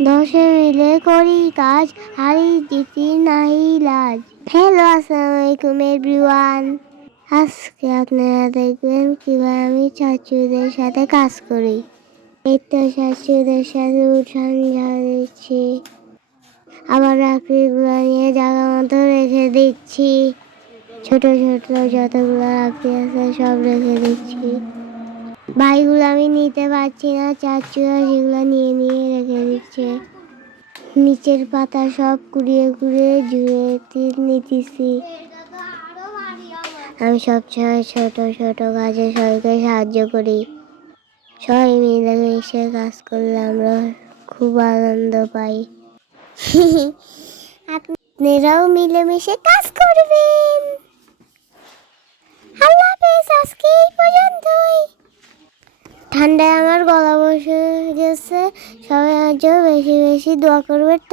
দশে মিলে করি কাজ, হারি জিতি নাহি লাজ। হ্যালো আসসালামু আলাইকুম এভরিওয়ান আজকে আপনারা দেখবেন কীভাবে আমি চাচুদের সাথে কাজ করি। এই তো চাচুদের সাথে উঠান ঝাড়ছি। আবার রাখড়িগুলো নিয়ে জায়গা মতো রেখে দিচ্ছি। ছোট ছোট যতগুলো রাখড়ি আছে সব রেখে দিচ্ছি। ভাইগুলো আমি নিতে পারছি না চাচুরা সেগুলো নিয়ে নিয়ে রেখে দিচ্ছে। নিচের পাতা সব কুড়িয়ে কুড়িয়ে ঝুড়ে নিতেছি। আমি সব সময় ছোট ছোট কাজে সবাইকে সাহায্য করি। সবাই মিলে মিশে কাজ করলে আমরা খুব আনন্দ পাই। আপনারাও মিলেমিশে কাজ করবেন আল্লাহ হাফেজ আজকে এই পর্যন্তই ঠান্ডায় আমার গলা বসে গেছে। সবাই আজও বেশি বেশি দোয়া করবে।